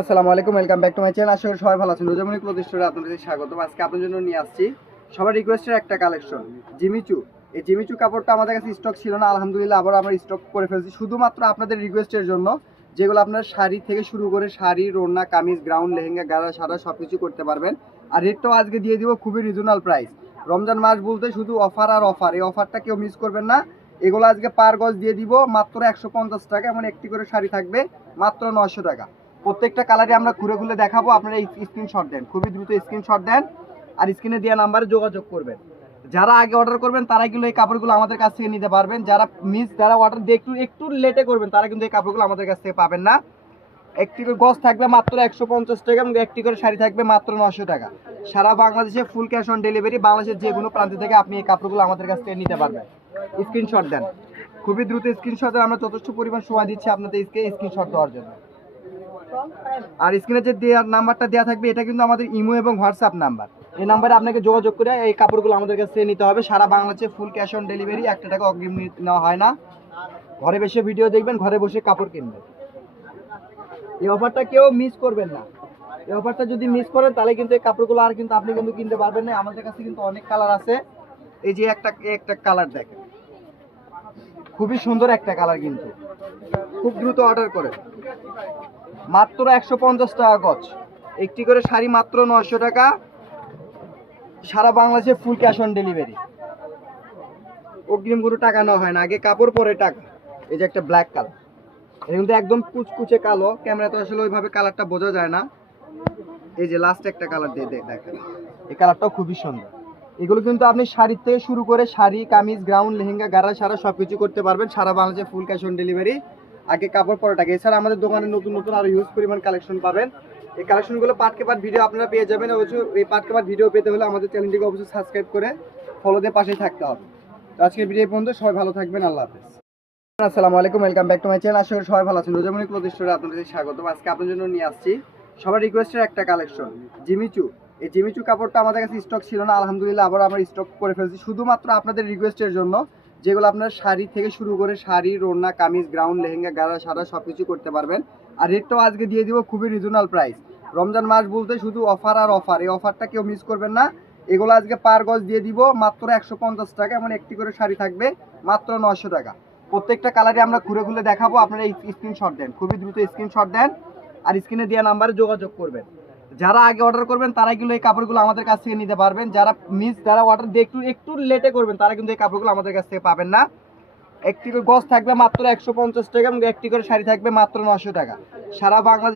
আসসালামু আলাইকুম, welcome back to my channel. আশা করি সবাই ভালো আছেন। রোজামণি ক্লথ স্টোরে আপনাদের স্বাগতম। আজকে আপনাদের জন্য নিয়ে আসছি সবার রিকোয়েস্টের একটা কালেকশন, জিমিচু। এই জিমিচু কাপড়টা আমাদের কাছে স্টক ছিল না, আলহামদুলিল্লাহ আবার আমরা স্টক করে ফেলছি শুধুমাত্র আপনাদের রিকোয়েস্টের জন্য। যেগুলো আপনার শাড়ি থেকে শুরু করে শাড়ি, ওড়না, কামিজ, গ্রাউন্ড, লেহেঙ্গা, গাড়া, সারা সব কিছু করতে পারবেন। আর রেটটাও আজকে দিয়ে দিব খুবই রিজনেবল প্রাইস। রমজান মাস বলতে শুধু অফার আর অফার, এই অফারটা কেউ মিস করবেন না। এগুলো আজকে পার গজ দিয়ে দিব মাত্র 150 টাকা, এমন একটি করে শাড়ি থাকবে মাত্র 900 টাকা। প্রত্যেকটা কালারে আমরা ঘুরে ঘুরে দেখাবো, আপনারা এই স্ক্রিনশট দেন, খুবই দ্রুত স্ক্রিনশট দেন আর স্ক্রিনে দেওয়া নাম্বারে যোগাযোগ করবেন। যারা আগে অর্ডার করবেন তারাই কিন্তু এই কাপড়গুলো আমাদের কাছ থেকে নিতে পারবেন। যারা অর্ডার দিয়ে একটু লেটে করবেন তারা কিন্তু এই কাপড়গুলো আমাদের কাছ থেকে পাবেন না। একটি করে গজ থাকবে মাত্র 150 টাকা এবং একটি করে শাড়ি থাকবে মাত্র 900 টাকা। সারা বাংলাদেশে ফুল ক্যাশ অন ডেলিভারি, বাংলাদেশের যে কোনো প্রান্ত থেকে আপনি এই কাপড়গুলো আমাদের কাছ থেকে নিতে পারবেন। স্ক্রিনশট দেন, খুবই দ্রুত স্ক্রিনশট দেন, আমরা যথেষ্ট পরিমাণ সময় দিচ্ছি আপনাদের স্ক্রিনশট দেওয়ার জন্য। আর স্ক্রিনে যে নাম্বারটা দেওয়া থাকবে এটা কিন্তু আমাদের ইমো এবং হোয়াটসঅ্যাপ নাম্বার। এই নাম্বারে আপনাকে যোগাযোগ করে এই কাপড়গুলো আমাদের কাছ থেকে নিতে হবে। সারা বাংলাদেশে ফুল ক্যাশ অন ডেলিভারি, 1 টাকা অগ্রিম নেওয়া হয় না। ঘরে বসে ভিডিও দেখবেন, ঘরে বসে কাপড় কিনবেন। এই অফারটা কেউ মিস করবেন না। এই অফারটা যদি মিস করেন তাহলে কিন্তু এই কাপড়গুলো আর কিন্তু আপনি কিন্তু কিনতে পারবেন না। আমাদের কাছে কিন্তু অনেক কালার আছে। এই যে একটা কালার দেখেন, খুবই সুন্দর একটা কালার, কিন্তু খুব দ্রুত অর্ডার করেন। মাত্র 150 টাকা গজ, একটি করে শাড়ি মাত্র 900 টাকা। সারা বাংলাদেশে ফুল ক্যাশ অন ডেলিভারি, অগ্রিম কোনো টাকা নেওয়া হয় না, আগে কাপড় পরে টাকা। এই যে একটা ব্ল্যাক কালার, এটা কিন্তু একদম কুচকুচে কালো, ক্যামেরাতে আসলে ওইভাবে কালারটা বোঝা যায় না। এই যে লাস্ট একটা কালার দিয়ে দেখেন, এই কালারটাও খুবই সুন্দর। এগুলো কিন্তু আপনি শাড়ির থেকে শুরু করে শাড়ি, কামিজ, গ্রাউন্ড, লেহেঙ্গা, গাড়া, সারা সব কিছু করতে পারবেন। সারা বাংলাদেশে ফুল ক্যাশ অন ডেলিভারি, আগে কাপড় পরে টাকা। এছাড়া আমাদের দোকানে নতুন নতুন আরো হিউজ পরিমাণ কালেকশন পাবেন। এই কালেকশনগুলো পার্ট কে পার্ট ভিডিও আপনারা পেয়ে যাবেন। অবশ্যই এই পার্ট কে পার্ট ভিডিও পেতে হলে আমাদের চ্যানেলটিকে অবশ্যই সাবস্ক্রাইব করে ফলো দিয়ে পাশেই থাকতে হবে। তো আজকের ভিডিও পর্যন্ত, সবাই ভালো থাকবেন, আল্লাহ হাফেজ। আসসালামু আলাইকুম, welcome back to my channel. আশা করি সবাই ভালো আছেন। রোজামণি ক্লথ স্টোরে আপনাদের স্বাগতম। আজকে আপনাদের জন্য নিয়ে আসছি সবার রিকোয়েস্টের একটা কালেকশন, জিমিচু। এই জিমিচু কাপড়টা আমাদের কাছে স্টক ছিল না, আলহামদুলিল্লাহ আবার আমরা স্টক করে ফেলছি শুধুমাত্র আপনাদের রিকোয়েস্টের জন্য। যেগুলো আপনার শাড়ি থেকে শুরু করে শাড়ি, ওড়না, কামিজ, গ্রাউন্ড, লেহেঙ্গা, গাড়া, সারা সব কিছু করতে পারবেন। আর রেটটাও আজকে দিয়ে দিব খুবই রিজনেবল প্রাইস। রমজান মাস বলতে শুধু অফার আর অফার, এই অফারটা কেউ মিস করবেন না। এগুলো আজকে পার গজ দিয়ে দিব মাত্র 150 টাকা, এমন একটি করে শাড়ি থাকবে মাত্র 900 টাকা। প্রত্যেকটা কালারে আমরা ঘুরে ঘুরে দেখাবো, আপনারা এই স্ক্রিনশট দেন, খুবই দ্রুত স্ক্রিনশট দেন আর স্ক্রিনে দেওয়া নাম্বারে যোগাযোগ করবেন। যারা আগে অর্ডার করবেন তারাই কিন্তু এই কাপড়গুলো আমাদের কাছ থেকে নিতে পারবেন। যারা অর্ডার দিয়ে একটু লেটে করবেন তারা কিন্তু এই কাপড়গুলো আমাদের কাছ থেকে পাবেন না। একটি করে গজ থাকবে মাত্র 150 টাকা এবং একটি করে শাড়ি থাকবে মাত্র 900 টাকা। সারা বাংলাদেশ